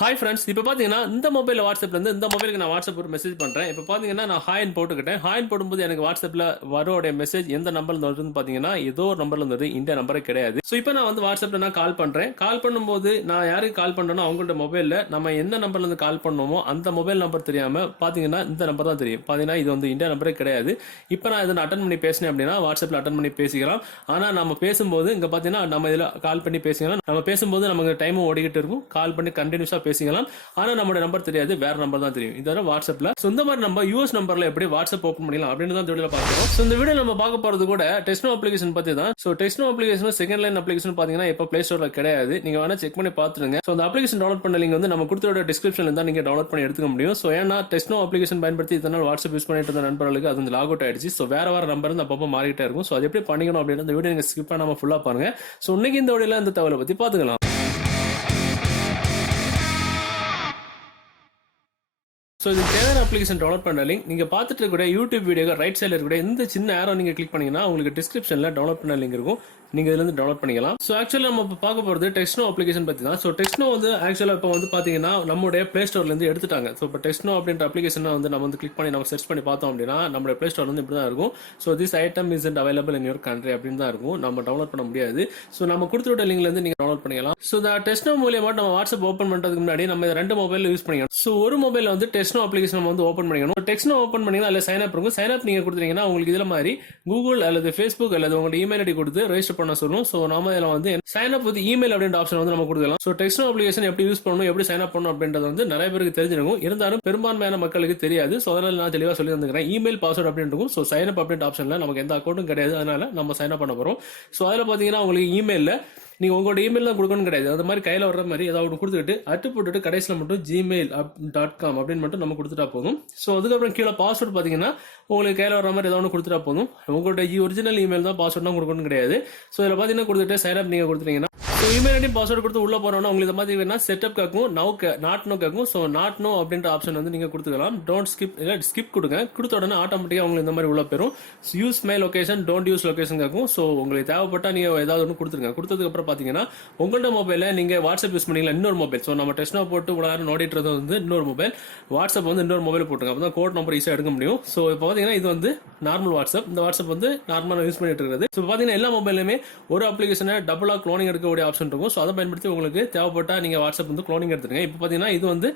Hi friends, இப்போ பார்த்தீங்கன்னா இந்த மொபைல் வாட்ஸ்அப்லேருந்து இந்த மொபைலுக்கு நான் வாட்ஸ்அப் ஒரு மெசேஜ் பண்ணுறேன். இப்போ பார்த்தீங்கன்னா நான் ஹாய்னு போட்டுக்கிட்டேன். ஹாய்னு போடும்போது எனக்கு வாட்ஸ்அப்பில் வரோடைய மெசேஜ் எந்த நம்பர்ல வருதுன்னு பார்த்தீங்கன்னா ஏதோ ஒரு நம்பர்ல வருது, இந்தியா நம்பரே கிடையாது. ஸோ இப்போ நான் வந்து வாட்ஸ்அப்பில் நான் கால் பண்ணுறேன். கால் பண்ணும்போது நான் யாருக்கு கால் பண்ணுறேனோ அவங்கள்ட்ட மொபைலில் நம்ம எந்த நம்பர்லேருந்து கால் பண்ணோமோ அந்த மொபைல் நம்பர் தெரியாமல் பார்த்தீங்கன்னா இந்த நம்பர் தான் தெரியும். பார்த்தீங்கன்னா இது வந்து இந்தியா நம்பரே கிடையாது. இப்போ நான் இதை அட்டன் பண்ணி பேசினேன் அப்படின்னா வாட்ஸ்அப்பில் அட்டன் பண்ணி பேசிக்கலாம். ஆனால் நம்ம பேசும்போது இங்கே பார்த்தீங்கன்னா நம்ம இதில் கால் பண்ணி பேசிக்கலாம். நம்ம பேசும்போது நமக்கு டைமும் ஓடிக்கிட்டு இருக்கும். கால் பண்ணி கண்டினியூஸாக பேசிக்கலாம். ஆனா நம்மளோட நம்பர் தெரியாது, வேற நம்பர் தான் தெரியும். இதோட வாட்ஸ்அப்ல இந்த மாதிரி நம்ம யூஎஸ் நம்பர்ல எப்படி வாட்ஸ்அப் ஓபன் பண்ணலாம் அப்படின்னு தான் வீடியோல பார்க்கிறோம். சோ இந்த வீடியோ நம்ம பார்க்க போறது கூட டெஸ்னோ அப்ளிகேஷன் பத்தி தான். சோ டெஸ்னோ அப்ளிகேஷன் செகண்ட் லைன் அப்ளிகேஷன் பாத்தீங்கன்னா இப்ப பிளே ஸ்டோர்ல கிடையாது. நீங்க வேணா செக் பண்ணி பாத்துருங்க. சோ அந்த அப்ளிகேஷன் டவுன்லோட் பண்ண லிங்க் வந்து நம்ம கொடுத்தோட டிஸ்கிரிப்ஷன்ல இருந்தா நீங்க டவுன்லோட் பண்ணி எடுத்துக்க முடியும். சோ ஏன்னா டெஸ்னோ அப்ளிகேஷன் பயன்படுத்தி இதனால வாட்ஸ்அப் யூஸ் பண்ணிட்டு இருந்த நண்பர்களுக்கு அது வந்து லாக் அவுட் ஆயிடுச்சு. சோ வேற நம்பர் வந்து அப்பப்போ மாறிட்டே இருக்கும். சோ அது எப்படி பண்ணிக்கணும் அப்படின்னு இந்த வீடியோ நீங்க ஸ்கிப் பண்ணாம ஃபுல்லா பாருங்க. சோ இன்னைக்கு இந்த வீடியோல இந்த தகவலை பத்தி பாத்துக்கலாம். ஸோ இது தேவையான அப்ளிகேஷன் டவுன்லோட் பண்ண லிங்க் நீங்கள் பார்த்துட்டு இருக்க யூடியூப் வீடியோ ரைட் சைடில் இருக்க இந்த சின்ன ஆரோ நீங்கள் கிளிக் பண்ணீங்கன்னா உங்களுக்கு டிஸ்கிரிப்ஷனில் டவுன்லோட் பண்ண லிங்க் இருக்கும். நீங்கள் இதுலேருந்து டவுன்லோட் பண்ணிக்கலாம். ஸோ ஆக்சுவலாக நம்ம இப்போ பார்க்க போகிறது டெஸ்னோ அப்ளிகேஷன் பற்றி தான். ஸோ டெஸ்னோ வந்து ஆக்சுவலாக இப்போ வந்து பார்த்தீங்கன்னா நம்மளுடைய பிளே ஸ்டோர்லேருந்து எடுத்துட்டாங்க. ஸோ இப்போ டெஸ்னோ அப்படின்ற அப்ளிகேஷன் வந்து நம்ம வந்து கிளிக் பண்ணி நம்ம சர்ச் பண்ணி பார்த்தோம் அப்படின்னா நம்மளுடைய பிளே ஸ்டோர் வந்து இப்படி தான் இருக்கும். So this item is available in your country அப்படின்னு தான் இருக்கும். நம்ம டவுன்லோட் பண்ண முடியாது. ஸோ நம்ம கொடுத்துருக்க லிங்க்லேருந்து நீங்கள் டவுன்லோட் பண்ணிக்கலாம். ஸோ இந்த டெஸ்னோ மூலியமாக நம்ம வாட்ஸ்அப் ஓப்பன் பண்ணுறதுக்கு முன்னாடி நம்ம ரெண்டு மொபைல் யூஸ் பண்ணிக்கணும். ஸோ ஒரு மொபைல் வந்து டெஸ்னோ அப்ளிகேஷன் நம்ம வந்து ஓப்பன் பண்ணிக்கணும். டெக்ஸ்ட் ஓப்பன் பண்ணீங்கன்னா அதில் சைன் அப் இருக்கும். சைன் அப் நீங்க கொடுத்தீங்கன்னா உங்களுக்கு இதுல மாதிரி கூகுள் அல்லது ஃபேஸ்புக் அல்லது உங்களோட இமெயில் ஐடி கொடுத்து ரெஜிஸ்டர் பண்ண சொல்லும். ஸோ நம்ம இதில் வந்து சைன் அப் வித் இமெயில் அப்படின்ற ஆப்ஷன் வந்து நம்ம கொடுக்கலாம். ஸோ டெக்ஸ்ட் அப்ளிகேஷன் எப்படி யூஸ் பண்ணணும், எப்படி சைன் அப் பண்ணணும் அப்படின்றது வந்து நிறைய பேருக்கு தெரிஞ்சிருக்கும். இருந்தாலும் பெரும்பான்மையான மக்களுக்கு தெரியாது. ஸோ அதனால நான் தெளிவாக சொல்லி வந்துக்கிறேன். இமெயில் பாஸ்வேர்ட் அப்படின்னு இருக்கும். ஸோ சைன் அப் அப்படின்ற ஆப்ஷன்ல நமக்கு எந்த அக்கௌண்ட்டும் கிடையாது. அதனால நம்ம சைன் அப் பண்ண போறோம். ஸோ அதில் பார்த்தீங்கன்னா உங்களுக்கு இமெயிலில் நீங்கள் உங்களோட இமெயில் தான் கொடுக்கணும் கிடையாது. அது மாதிரி கையில் வர்ற மாதிரி ஏதாவது கொடுத்துட்டு அட்டு போட்டுட்டு கடைசியில் மட்டும் gmail.com அப்படின்னு மட்டும் நம்ம கொடுத்துட்டா போதும். ஸோ அதுக்கப்புறம் கீழே பாஸ்வேர்டு பார்த்தீங்கன்னா உங்களுக்கு கையில் வர மாதிரி ஏதாவது கொடுத்துட்டா போதும். உங்களோட ஒரிஜினல் இமெயில் தான் பாஸ்வேர்ட் தான் கொடுக்கணும் கிடையாது. ஸோ இதில் பார்த்தீங்கன்னா கொடுத்துட்டு சைன் அப் நீங்கள் கொடுத்துட்டீங்கன்னா ஸோ இமெயில் ஐடி பாஸ்வேர்டு கொடுத்து உள்ள போறோம்னா உங்களுக்கு இந்த மாதிரி வேணா செட்டப் கேட்கும், நாட் நோ கேட்கும். ஸோ நாட் நோ அப்படின்ற ஆப்ஷன் வந்து நீங்க கொடுத்துக்கலாம். டோன்ட் ஸ்கிப் இல்லை ஸ்கிப் கொடுங்க. கொடுத்த உடனே ஆட்டோமேட்டிக்காக உங்களுக்கு இந்த மாதிரி உள்ள போயிடும். Use my location, don't use location கேட்கும். ஸோ உங்களுக்கு தேவைப்பட்டா நீங்க ஏதாவது ஒன்று கொடுத்துருங்க. கொடுத்ததுக்கு அப்புறம் பார்த்தீங்கன்னா உங்கள்ட்ட மொபைல நீங்க வாட்ஸ்அப் யூஸ் பண்ணீங்களா இன்னொரு மொபைல். ஸோ நம்ம டெஸ்ட் போட்டு உள்ள நோடிட்டு வந்து இன்னொரு மொபைல், வாட்ஸ்அப் வந்து இன்னொரு மொபைல் போட்டுருங்க. அப்போ தான் கோட் நம்பர் ஈஸியாக எடுக்க முடியும். ஸோ இப்போ பார்த்தீங்கன்னா இது வந்து நார்மல் வாட்ஸ்அப். இந்த வாட்ஸ்அப் வந்து நார்மலாக யூஸ் பண்ணிட்டு இருக்கிறது. ஸோ பார்த்தீங்கன்னா எல்லா மொபைலுமே ஒரு அப்ளிகேஷனை டபுளாக க்ளோனிங் எடுக்கக்கூடிய ஆப்ஷன் இருக்கும். ஸோ அதை பயன்படுத்தி உங்களுக்கு தேவைப்பட்டா நீங்க வாட்ஸ்அப் வந்து க்ளோனிங் எடுத்துருங்க. இப்போ பாத்தீங்கன்னா இது வந்து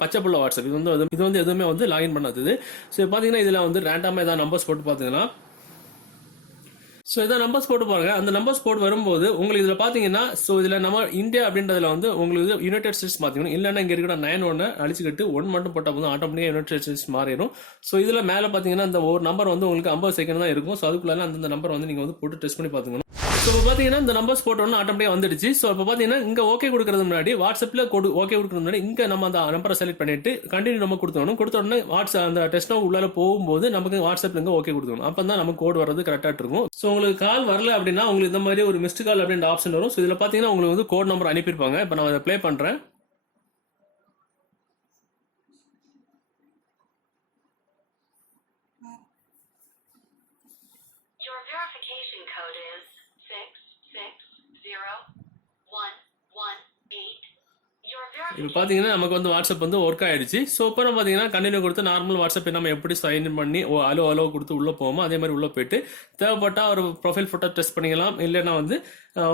பச்சை புள்ள வாட்ஸ்அப். இது வந்து எதுவுமே வந்து லாகின் பண்ணாதது. ஸோ பாத்தீங்கன்னா இதுல வந்து ரேண்டமா ஏதாவது நம்பர்ஸ் போட்டு பாத்தீங்கன்னா ஸோ இதான் நம்பர்ஸ் போட்டு பாருங்க. அந்த நம்பர்ஸ் போட்டு வரும்போது உங்களுக்கு இதில் பார்த்தீங்கன்னா ஸோ இதில் நம்ம இந்தியா அப்படின்றதுல வந்து உங்களுக்கு யுனைடெட் ஸ்டேட்ஸ் பார்த்தீங்கன்னா இல்லைன்னா இங்கே இருக்கிற 9 அழிச்சுக்கிட்டு 1 மட்டும் போட்டால் போதும் ஆட்டோமேட்டிக்காக யுனைடெட் ஸ்டேட்ஸ் மாறிடும். ஸோ இதில் மேலே பார்த்தீங்கன்னா இந்த ஒரு நம்பர் வந்து உங்களுக்கு 50 செகண்ட் தான் இருக்கும். ஸோ அதுக்குள்ள அந்த நம்பர் வந்து நீங்கள் வந்து போட்டு டெஸ்ட் பண்ணி பார்த்துக்கணும். ஸோ இப்போ பார்த்தீங்கன்னா இந்த நம்பர்ஸ் போட்டோன்னு ஆட்டோமேட்டிக்காக வந்துடுச்சு. ஸோ இப்போ பார்த்தீங்கன்னா இங்கே ஓகே கொடுக்கறது முன்னாடி வாட்ஸ்அப்பில் ஓகே கொடுக்கறது முன்னாடி இங்கே நம்ம அந்த நம்பரை செலக்ட் பண்ணிட்டு கண்டினியூ நம்ம கொடுத்தோம். கொடுத்த உடனே வாட்ஸ்அப் அந்த டெஸ்ட் உள்ளார போகும்போது நமக்கு வாட்ஸ்அப்ல இங்கே ஓகே கொடுக்கணும். அப்போ தான் நமக்கு கோட் வர்றது கரெக்டாக இருக்கும். ஸோ உங்களுக்கு கால் வரல அப்படின்னா உங்களுக்கு இந்த மாதிரி ஒரு மிஸ்டு கால் அப்படின்ற ஆப்ஷன் வரும். ஸோ இதில் பார்த்தீங்கன்னா உங்களுக்கு வந்து கோட் நம்பர் அனுப்பியிருப்பாங்க. இப்போ நான் அதை ப்ளே பண்ணுறேன். Your verification code is 6601118. இப்போ பார்த்தீங்கன்னா நமக்கு வந்து வாட்ஸ்அப் வந்து ஒர்க் ஆயிடுச்சு. ஸோ அப்புறம் பார்த்தீங்கன்னா கண்டினியூ கொடுத்து நார்மல் வாட்ஸ்அப் நம்ம எப்படி சைன் இன் பண்ணி அலோ கொடுத்து உள்ளே போவோமோ அதே மாதிரி உள்ளே போயிட்டு தேவைப்பட்டா ஒரு ப்ரொஃபைல் ஃபோட்டோ டெஸ்ட் பண்ணிக்கலாம். இல்லைன்னா வந்து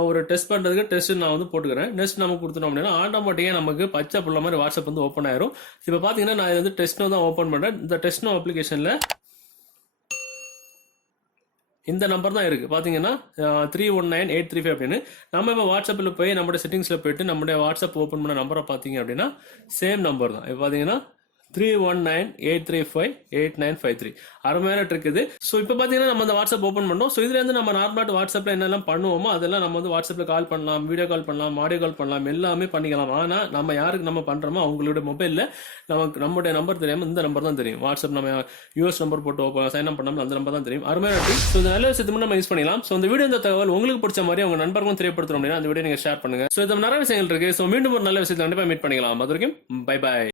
ஒரு டெஸ்ட் பண்ணுறதுக்கு டெஸ்ட் நான் வந்து போட்டுக்கிறேன். டெஸ்ட் நம்ம கொடுத்துட்டோம் அப்படின்னா ஆட்டோமேட்டிக்காக நமக்கு பச்சை புள்ள மாதிரி வாட்ஸ்அப் வந்து ஓப்பன் ஆயிரும். இப்போ பார்த்தீங்கன்னா நான் வந்து டெஸ்ட்னோ தான் ஓப்பன் பண்ணுறேன். இந்த டெஸ்ட்னோ அப்ளிகேஷனில் இந்த நம்பர் தான் இருக்குது பார்த்தீங்கன்னா 319835 அப்படின்னு. நம்ம இப்போ வாட்ஸ்அப்பில் போய் நம்மளுடைய செட்டிங்ஸில் போயிட்டு நம்மளுடைய வாட்ஸ்அப் ஓப்பன் பண்ண நம்பரை பார்த்தீங்க அப்படின்னா சேம் நம்பர் தான். இப்போ பார்த்தீங்கன்னா 3198358953 அருமையான ட்ரிக் இது. ஸோ இப்போ பார்த்தீங்கன்னா நம்ம அந்த வாட்ஸ்அப் ஓப்பன் பண்ணோம். ஸோ இதுலேருந்து நம்ம நார்மலாக வாட்ஸ்அப்பில் என்னெல்லாம் பண்ணுவோமோ அதெல்லாம் நம்ம வந்து வாட்ஸ்அப்பில் கால் பண்ணலாம், வீடியோ கால் பண்ணலாம், ஆடியோ கால் பண்ணலாம், எல்லாமே பண்ணிக்கலாம். ஆனால் நம்ம யாருக்கு நம்ம பண்ணுறோமோ அவங்களோட மொபைலில் நம்மளுடைய நம்பர் தெரியாமல் இந்த நம்பர் தான் தெரியும். வாட்ஸ்அப் நம்ம யூஎஸ் நம்பர் போட்டு சைன் அப் பண்ணாமல் அந்த நம்பர் தான் தெரியும். அருமையான ட்ரிக். ஸோ இந்த நல்ல விஷயத்தை நம்ம யூஸ் பண்ணிக்கலாம். ஸோ இந்த வீடியோ இந்த தகவல் உங்களுக்கு பிடிச்ச மாதிரி உங்க நண்பர்களும் தெரியப்படுத்தணும் அப்படின்னா அந்த வீடியோ நீங்கள் ஷேர் பண்ணுங்க. ஸோ இது நிறைய விஷயங்கள் இருக்கு. ஸோ மீண்டும் ஒரு நல்ல விஷயத்தை கண்டிப்பாக மீட் பண்ணிக்கலாம். அது வரைக்கும் பை பாய்.